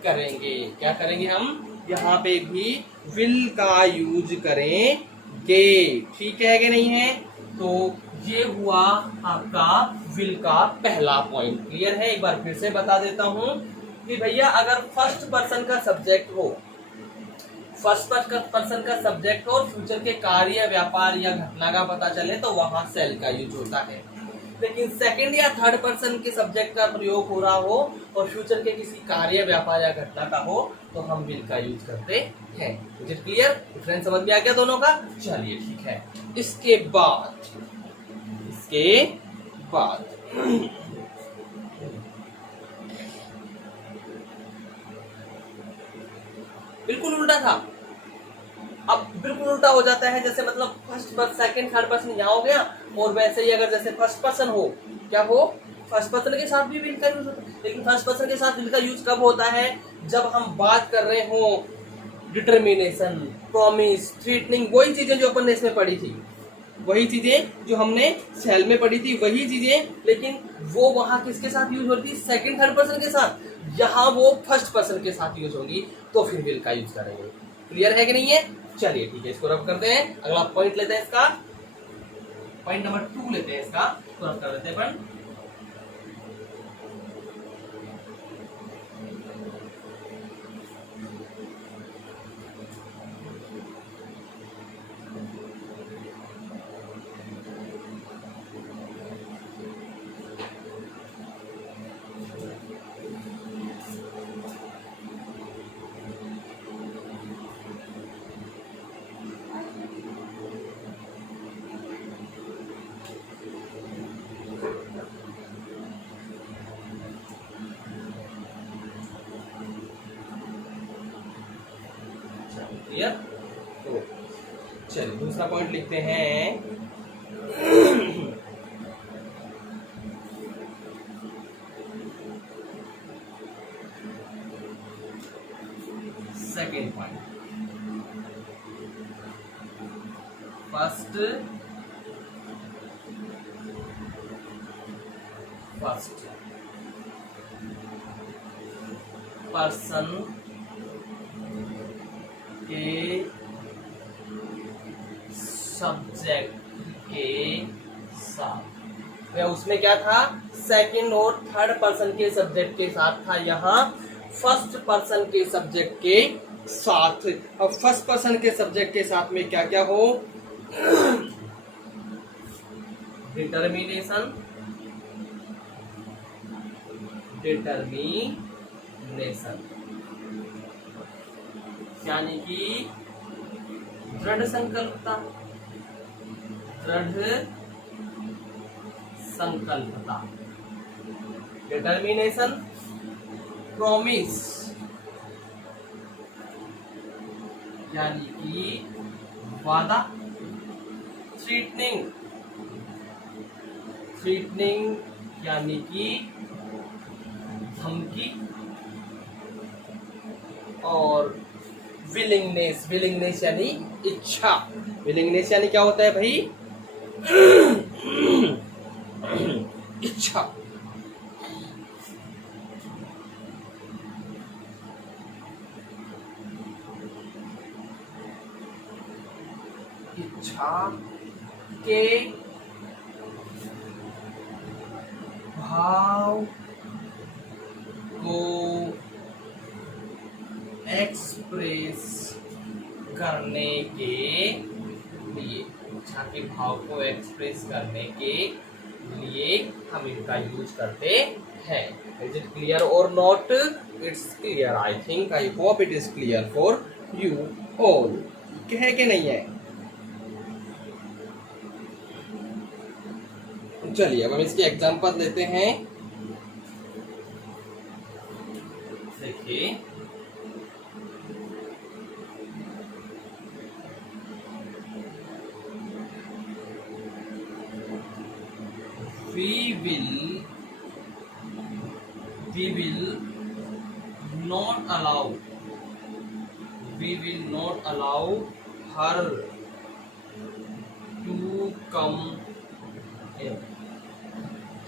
करेंगे। क्या करेंगे हम? यहाँ पे भी विल का यूज करेंगे। ठीक है कि नहीं है? तो ये हुआ आपका विल का पहला पॉइंट। क्लियर है? एक बार फिर से बता देता हूं कि भैया अगर फर्स्ट पर्सन का सब्जेक्ट हो, फर्स्ट पर्सन का सब्जेक्ट हो, फ्यूचर के कार्य व्यापार या घटना का पता चले तो वहां सेल का यूज होता है। लेकिन सेकंड या थर्ड पर्सन के सब्जेक्ट का प्रयोग हो रहा हो और फ्यूचर के किसी कार्य व्यापार या घटना का हो तो हम विल का यूज करते हैं। Is it clear? डिफरेंस समझ में आ गया दोनों का? चलिए ठीक है। इसके बाद बिल्कुल उल्टा था। अब बिल्कुल उल्टा हो जाता है, जैसे मतलब first person second third person यहाँ हो गया और वैसे ही अगर जैसे फर्स्ट पर्सन हो, क्या हो? फर्स्ट पर्सन के साथ भी विल का यूज होता है, लेकिन फर्स्ट पर्सन के साथ विल का यूज कब होता है, जब हम बात कर रहे हो डिटर्मिनेशन, प्रॉमिस, थ्रेटनिंग, वही चीजें जो अपन ने इसमें पढ़ी थी, वही चीजें जो हमने सेल में पढ़ी थी, वही चीजें, लेकिन वो वहां किसके साथ यूज होती है, सेकंड थर्ड पर्सन के साथ। यहाँ वो फर्स्ट पर्सन के साथ यूज होगी, तो फिर विल का यूज करेंगे। क्लियर है कि नहीं है? चलिए ठीक है, इसको रब करते हैं। अगला पॉइंट लेते हैं, इसका पॉइंट नंबर 2 लेते हैं, इसका इसको रब कर देते हैं अपन। क्लियर? तो चलिए दूसरा पॉइंट लिखते हैं। सेकेंड पॉइंट, फर्स्ट पर्सन के सब्जेक्ट के साथ, उसमें क्या था, सेकंड और थर्ड पर्सन के सब्जेक्ट के साथ था, यहाँ फर्स्ट पर्सन के सब्जेक्ट के साथ। अब फर्स्ट पर्सन के सब्जेक्ट के साथ में क्या क्या हो, डिटर्मिनेशन, यानी कि दृढ़ संकल्पता, डिटर्मिनेशन, प्रॉमिस, यानी कि वादा, थ्रेटनिंग, यानी कि धमकी, और विलिंगनेस यानी इच्छा। विलिंगनेस यानी क्या होता है भाई, इच्छा। के भाव को एक्सप्रेस करने के लिए, इच्छा के भाव को एक्सप्रेस करने के लिए हम इनका यूज करते हैं। Is it clear or not? It's clear, I think, I hope it is clear for you all. है कि नहीं है? चलिए अब हम इसके एग्जांपल लेते हैं। देखिए, we will not allow her to come in।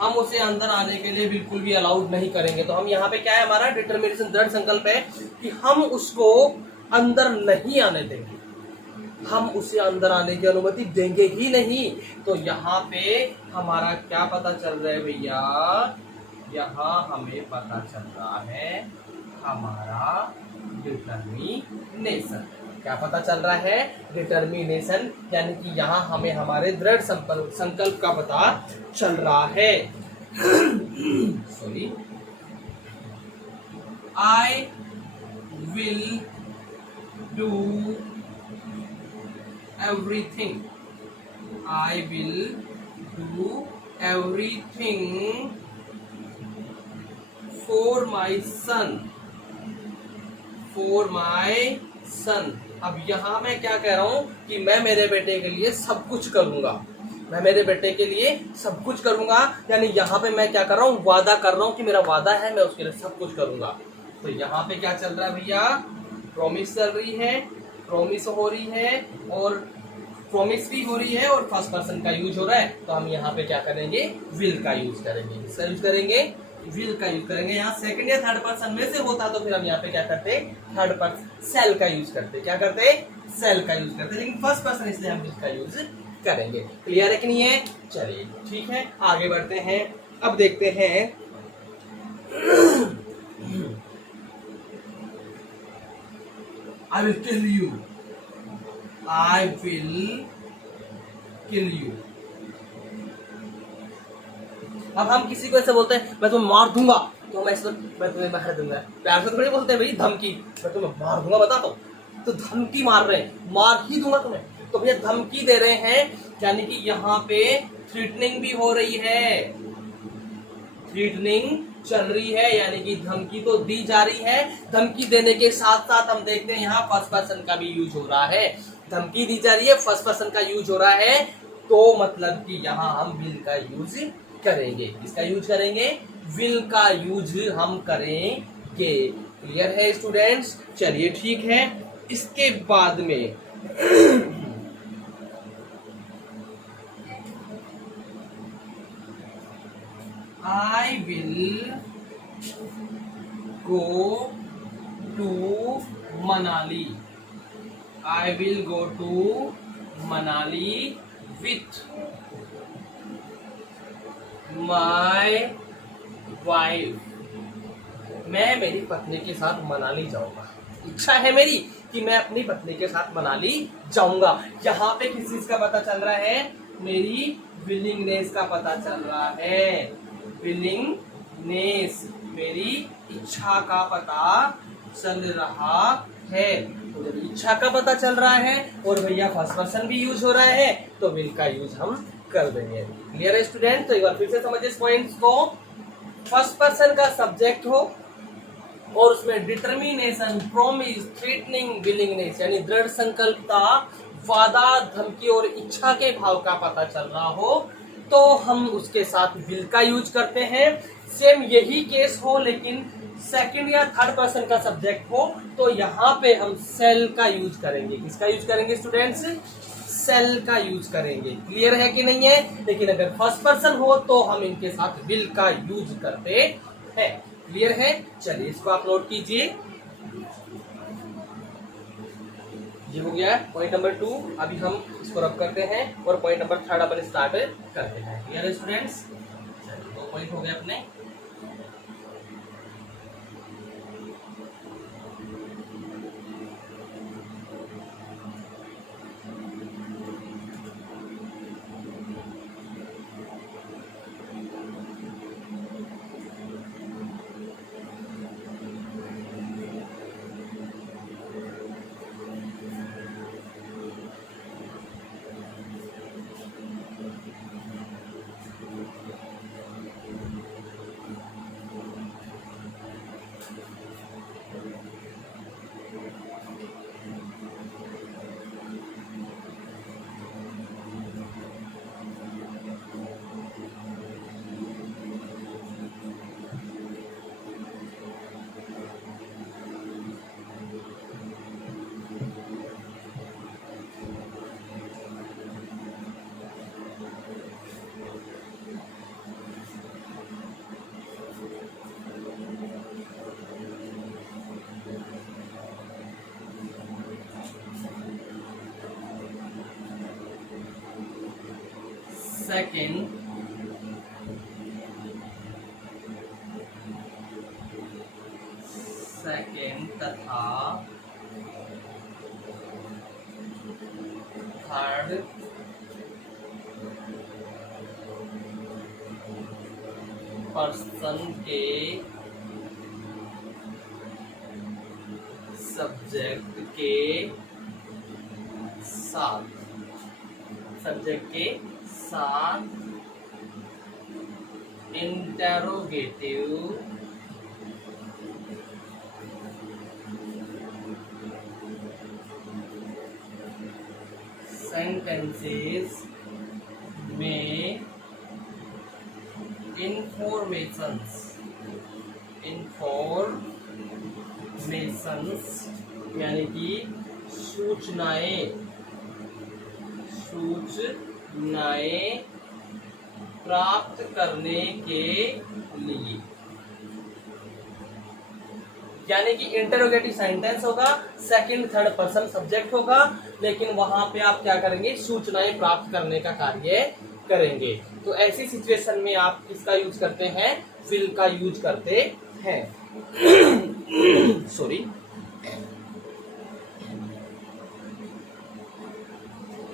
हम उसे अंदर आने के लिए बिल्कुल भी अलाउड नहीं करेंगे। तो हम यहाँ पे क्या है, हमारा डिटर्मिनेशन, दृढ़ संकल्प है कि हम उसको अंदर नहीं आने देंगे, हम उसे अंदर आने की अनुमति देंगे ही नहीं। तो यहाँ पे हमारा क्या पता चल रहा है भैया, यहाँ हमें पता चल रहा है हमारा डिटर्मिनेशन। क्या पता चल रहा है? डिटर्मिनेशन, यानी कि यहाँ हमें हमारे दृढ़ संकल्प का पता चल रहा है। Sorry, I will do everything, I will do everything for my son। अब यहाँ मैं क्या कह रहा हूँ कि मैं मेरे बेटे के लिए सब कुछ करूंगा। मैं मेरे बेटे के लिए सब कुछ करूंगा, यानी यहाँ पे मैं क्या कर रहा हूँ, वादा कर रहा हूँ कि मेरा वादा है, मैं उसके लिए सब कुछ करूंगा। तो यहाँ पे क्या चल रहा है भैया, प्रॉमिस चल रही है, प्रॉमिस हो रही है और प्रॉमिस भी हो रही है और फर्स्ट पर्सन का यूज हो रहा है। तो हम यहाँ पे क्या करेंगे, विल का यूज करेंगे। किसका यूज करेंगे, विल का यूज करेंगे। यहाँ सेकंड या थर्ड पर्सन में से होता तो फिर हम यहाँ पे क्या करते, थर्ड पर्सन सेल का यूज करते। क्या करते, सेल का यूज करते, लेकिन फर्स्ट पर्सन इसलिए हम विल का यूज करेंगे। क्लियर है कि नहीं है? चलिए ठीक है, आगे बढ़ते हैं। अब देखते हैं I will kill you. I will kill you. अब हम किसी को ऐसे बोलते हैं मैं तुम्हें मार दूंगा, तो हम ऐसे मैं तुम्हें मार दूंगा, प्यार से थोड़ी बोलते हैं भाई, धमकी, मैं तुम्हें मार दूंगा, बता तो धमकी मार रहे हैं, मार ही दूंगा तुम्हें। तो भैया धमकी दे रहे हैं, यानी कि यहाँ पे थ्रेटनिंग भी हो रही है, थ्रेटनिंग चल रही है, यानी कि धमकी तो दी जा रही है। धमकी देने के साथ साथ हम देखते हैं यहाँ फर्स्ट पर्सन का भी यूज हो रहा है। धमकी दी जा रही है, फर्स्ट पर्सन का यूज हो रहा है, तो मतलब कि यहाँ हम विल का यूज करेंगे। किसका यूज करेंगे, विल का यूज हम करेंगे। क्लियर है स्टूडेंट्स? चलिए ठीक है, इसके बाद में I will go to Manali. I will go to Manali with my wife. मैं मेरी पत्नी के साथ मनाली जाऊंगा। इच्छा है मेरी कि मैं अपनी पत्नी के साथ मनाली जाऊंगा। यहाँ पे किस चीज का पता चल रहा है, मेरी विलिंगनेस का पता चल रहा है। विलिंगनेस, मेरी इच्छा का पता चल रहा है। तो जब इच्छा का पता चल रहा है और भैया फर्स्ट पर्सन भी यूज हो रहा है, तो विल का यूज हम कर देंगे। क्लियर है स्टूडेंट? तो एक बार फिर से समझिए इस पॉइंट्स को। फर्स्ट पर्सन का सब्जेक्ट हो और उसमें डिटर्मिनेशन, प्रॉमिस, थ्रेटनिंग, विलिंगनेस यानी दृढ़ संकल्पता, वादा, धमकी और इच्छा के भाव का पता चल रहा हो, तो हम उसके साथ विल का यूज करते हैं। सेम यही केस हो लेकिन सेकंड या थर्ड पर्सन का सब्जेक्ट हो, तो यहाँ पे हम सेल का यूज करेंगे। किसका यूज करेंगे स्टूडेंट्स? सेल का यूज करेंगे। क्लियर है कि नहीं है? लेकिन अगर फर्स्ट पर्सन हो तो हम इनके साथ विल का यूज करते हैं। क्लियर है? चलिए इसको आप नोट कीजिए। ये हो गया पॉइंट नंबर 2। अभी हम इसको रब करते हैं और पॉइंट नंबर 3 अपन स्टार्ट करते हैं। क्लियर है स्टूडेंट्स? चलिए 2 पॉइंट हो गए अपने। सेकंड तथा थर्ड पर्सन के सब्जेक्ट के साथ इंटेरोगेटिव सेंटेंसेस इंफॉर्मेशंस यानी कि सूचनाएं प्राप्त करने के लिए, यानी कि इंटरोगेटिव सेंटेंस होगा, सेकंड थर्ड पर्सन सब्जेक्ट होगा, लेकिन वहां पे आप क्या करेंगे, सूचनाएं प्राप्त करने का कार्य करेंगे। तो ऐसी सिचुएशन में आप किसका यूज करते हैं, विल का यूज करते हैं। सॉरी,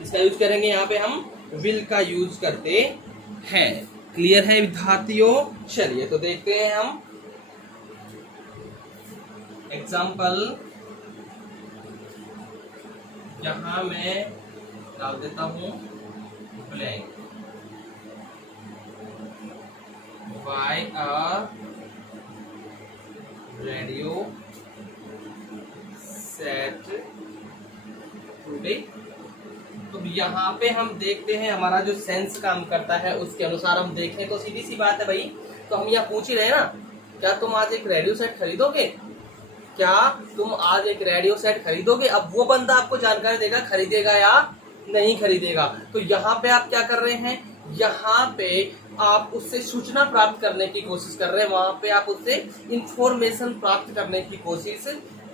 इसका यूज करेंगे, यहाँ पे हम विल का यूज करते हैं। क्लियर है विद्यार्थियों? चलिए तो देखते हैं हम एग्जाम्पल। यहां मैं डाल देता हूं blank. Why a radio set today? तो यहाँ पे हम देखते हैं हमारा जो सेंस काम करता है उसके अनुसार हम देखें तो सीधी सी बात है भाई। तो हम यहाँ पूछ ही रहे हैं ना, क्या तुम आज एक रेडियो सेट खरीदोगे? क्या तुम आज एक रेडियो सेट खरीदोगे? अब वो बंदा आपको जानकारी देगा खरीदेगा या नहीं खरीदेगा। तो यहाँ पे आप क्या कर रहे हैं, यहाँ पे आप उससे सूचना प्राप्त करने की कोशिश कर रहे हैं, वहां पे आप उससे इंफॉर्मेशन प्राप्त करने की कोशिश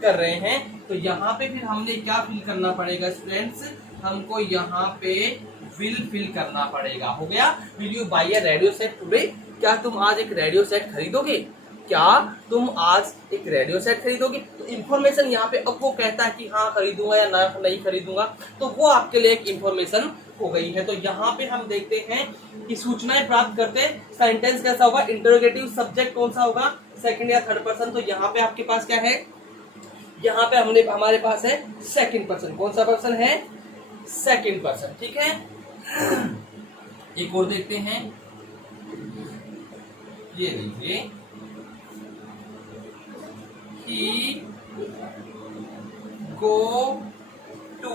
कर रहे हैं। तो यहाँ पे फिर हमने क्या फिल करना पड़ेगा स्टूडेंट्स, हमको यहाँ पे विल फिल करना पड़ेगा। हो गया, will you buy a radio set today? क्या तुम आज एक रेडियो सेट खरीदोगे? क्या तुम आज एक रेडियो सेट खरीदोगे? तो इंफॉर्मेशन यहाँ पे अब वो कहता है कि हाँ खरीदूंगा या ना नहीं खरीदूंगा, तो वो आपके लिए एक इंफॉर्मेशन हो गई है। तो यहाँ पे हम देखते हैं कि सूचनाएं प्राप्त करते सेंटेंस कैसा होगा, इंटरोगेटिव सब्जेक्ट कौन सा होगा, सेकंड या थर्ड पर्सन। तो यहाँ पे आपके पास क्या है, यहाँ पे हमारे पास है सेकंड पर्सन। कौन सा पर्सन है, सेकंड पर्सन। ठीक है, एक और देखते हैं, ये लीजिए, he go to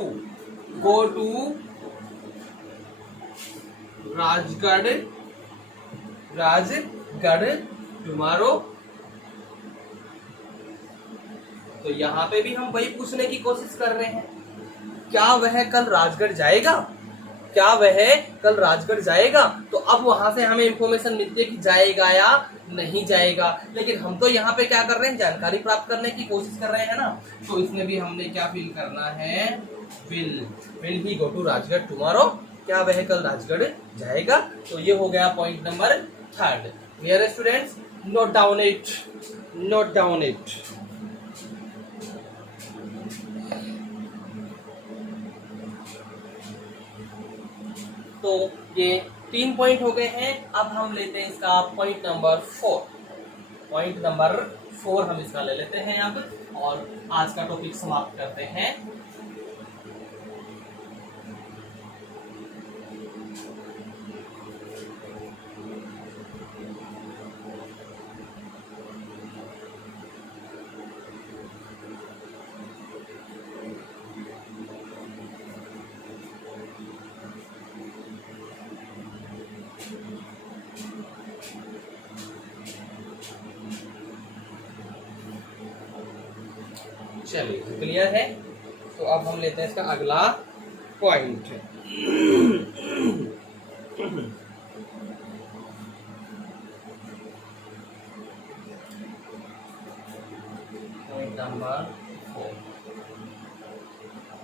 Rajgarh tomorrow. तो यहाँ पे भी हम वही पूछने की कोशिश कर रहे हैं, क्या वह कल राजगढ़ जाएगा? क्या वह कल राजगढ़ जाएगा? तो अब वहां से हमें इंफॉर्मेशन मिलती है कि जाएगा या नहीं जाएगा, लेकिन हम तो यहाँ पे क्या कर रहे हैं, जानकारी प्राप्त करने की कोशिश कर रहे हैं ना। तो इसमें भी हमने क्या फिल करना है, will he go to Rajgarh tomorrow. क्या वह कल राजगढ़ जाएगा? तो ये हो गया point number third. Clear students? Note down it. तो ये 3 पॉइंट हो गए हैं। अब हम लेते हैं इसका पॉइंट नंबर 4 हम इसका ले लेते हैं अब, और आज का टॉपिक समाप्त करते हैं। चलिए, क्लियर है? तो अब हम लेते हैं इसका अगला पॉइंट। Point number 4,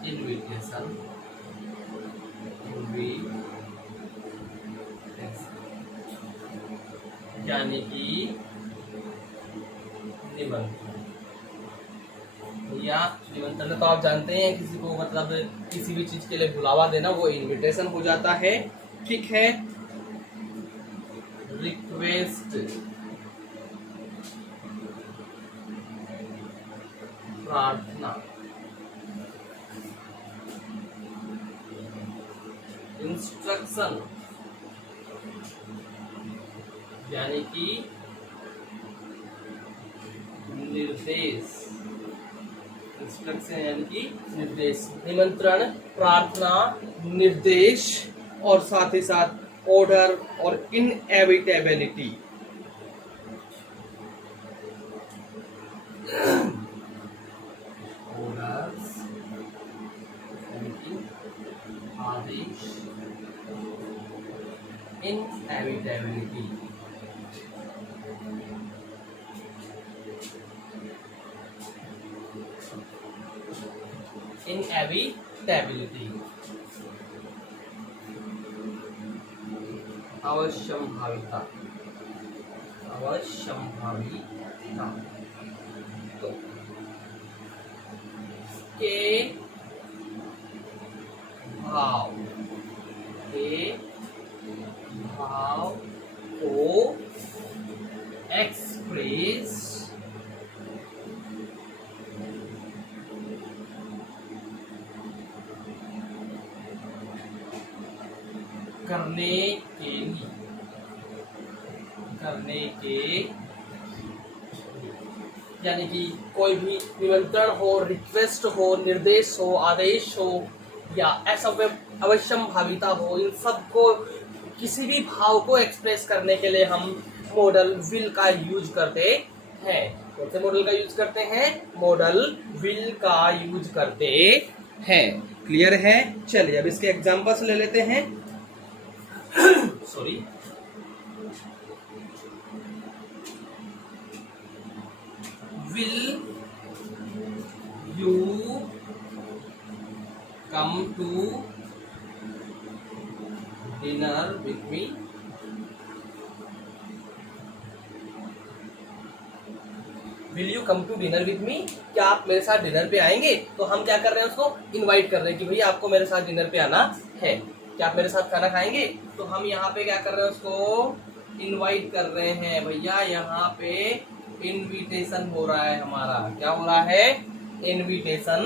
invitation. यानी कि निमंत्रण। या निमंत्रण तो आप जानते हैं, किसी को मतलब किसी भी चीज के लिए बुलावा देना, वो इनविटेशन हो जाता है। ठीक है, रिक्वेस्ट, प्रार्थना, इंस्ट्रक्शन यानी कि निर्देश। इंस्ट्रक्शन यानी कि निर्देश, निमंत्रण, प्रार्थना, निर्देश, और साथ ही साथ ऑर्डर और इनएविटेबिलिटी। ऑर्डर्स आदेश इनएविटेबिलिटी अवश्यंभाविता तो के भाव को एक्सप्रेस करने के यानी कि कोई भी निमंत्रण हो, रिक्वेस्ट हो, निर्देश हो, आदेश हो या ऐसा अवश्यम भाविता हो, इन सब को किसी भी भाव को एक्सप्रेस करने के लिए हम मॉडल विल का यूज करते हैं। कौन से मॉडल का यूज करते हैं? मॉडल विल का यूज करते हैं। क्लियर है? चलिए अब इसके एग्जांपल्स ले लेते हैं। Sorry, will you come to dinner with me? Will you come to dinner with me? क्या आप मेरे साथ डिनर पे आएंगे? तो हम क्या कर रहे हैं, उसको इनवाइट कर रहे हैं कि भैया आपको मेरे साथ डिनर पे आना है, क्या आप मेरे साथ खाना खाएंगे? तो हम यहाँ पे क्या कर रहे हैं, उसको इनवाइट कर रहे हैं। भैया यहाँ पे इनविटेशन हो रहा है हमारा। क्या हो रहा है? इनविटेशन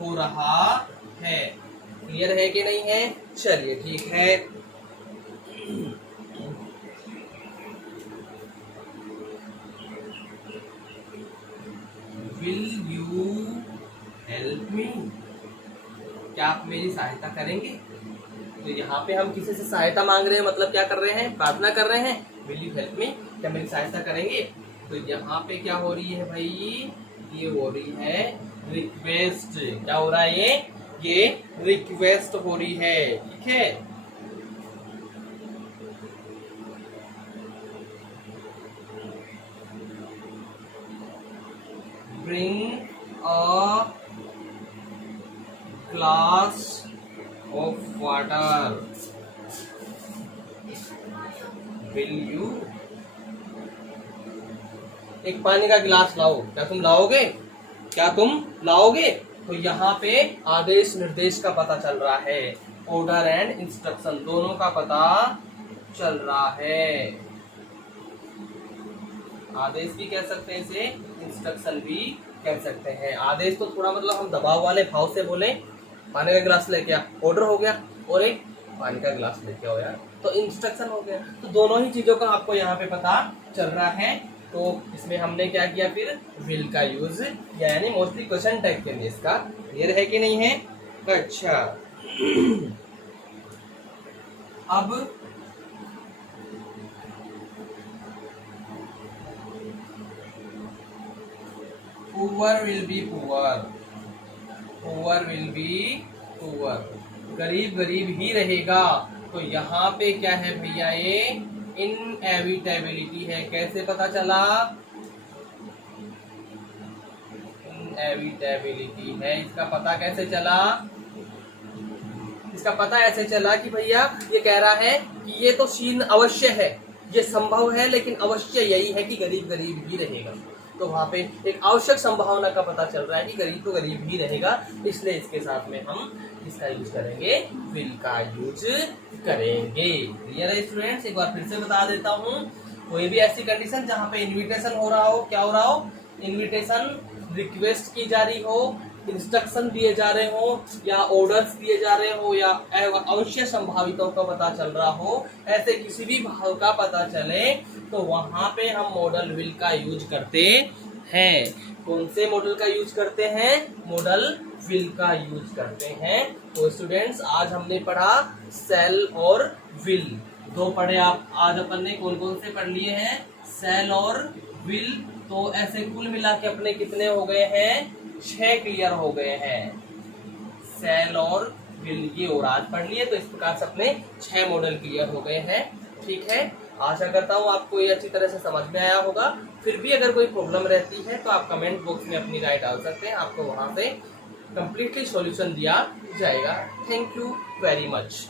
हो रहा है। क्लियर है कि नहीं है? चलिए ठीक है। Will you help me? क्या आप मेरी सहायता करेंगे? तो यहाँ पे हम किसी से सहायता मांग रहे हैं, मतलब क्या कर रहे हैं? प्रार्थना कर रहे हैं। Will you help me? क्या मेरी सहायता करेंगे? तो यहाँ पे क्या हो रही है भाई? ये हो रही है रिक्वेस्ट। क्या हो रहा है? ये रिक्वेस्ट हो रही है। ठीक है, bring a glass of water. Will you? एक पानी का गिलास लाओ। क्या तुम लाओगे? क्या तुम लाओगे? तो यहाँ पे आदेश निर्देश का पता चल रहा है। ऑर्डर एंड इंस्ट्रक्शन दोनों का पता चल रहा है। आदेश भी कह सकते हैं इसे, इंस्ट्रक्शन भी कह सकते हैं। आदेश तो थोड़ा मतलब हम दबाव वाले भाव से बोले, पानी का गिलास लेके आ, ऑर्डर हो गया, और एक पानी का गिलास लेके आओ यार, तो इंस्ट्रक्शन हो गया। तो दोनों ही चीजों का आपको यहाँ पे पता चल रहा है। तो इसमें हमने क्या किया, फिर विल का यूज किया, यानी मोस्टली क्वेश्चन टाइप के लिए इसका। क्लियर है कि नहीं है? अच्छा, अब poor will be poor, poor will be poor, गरीब गरीब ही रहेगा। तो यहाँ पे क्या है भैया, ये इनएविटेबिलिटी है। कैसे पता चला? इनएविटेबिलिटी है। इसका पता कैसे चला? इसका पता ऐसे चला कि भैया ये कह रहा है कि ये तो सीन अवश्य है, ये संभव है, लेकिन अवश्य यही है कि गरीब गरीब ही रहेगा। तो वहां पे एक आवश्यक संभावना का पता चल रहा है कि गरीब तो गरीब ही रहेगा, इसलिए इसके साथ में हम इसका यूज करेंगे, विल का यूज करेंगे। क्लियर है स्टूडेंट्स? एक बार फिर से बता देता हूँ, कोई भी ऐसी कंडीशन जहाँ पे इनविटेशन हो रहा हो, क्या हो रहा हो? इनविटेशन, रिक्वेस्ट की जा रही हो, इंस्ट्रक्शन दिए जा रहे हो, या ऑर्डर्स दिए जा रहे हो, या अवश्य संभावितों का पता चल रहा हो, ऐसे किसी भी भाव का पता चले तो वहां पे हम मॉडल विल का यूज करते हैं। कौन से मॉडल का यूज करते हैं? मॉडल विल का यूज करते हैं। तो स्टूडेंट्स, आज हमने पढ़ा सेल और विल, दो पढ़े आप आज अपन ने। कौन कौन से पढ़ लिए हैं? सेल और विल, तो ऐसे कुल मिला के अपने कितने हो गए हैं, 6 क्लियर हो गए हैं। सेल और विल ये और आज पढ़ लिए, तो इस प्रकार से अपने 6 मॉडल क्लियर हो गए हैं। ठीक है, आशा करता हूँ आपको ये अच्छी तरह से समझ में आया होगा। फिर भी अगर कोई प्रॉब्लम रहती है तो आप कमेंट बॉक्स में अपनी राय डाल सकते हैं, आपको वहां से कंप्लीटली सॉल्यूशन दिया जाएगा। Thank you very much.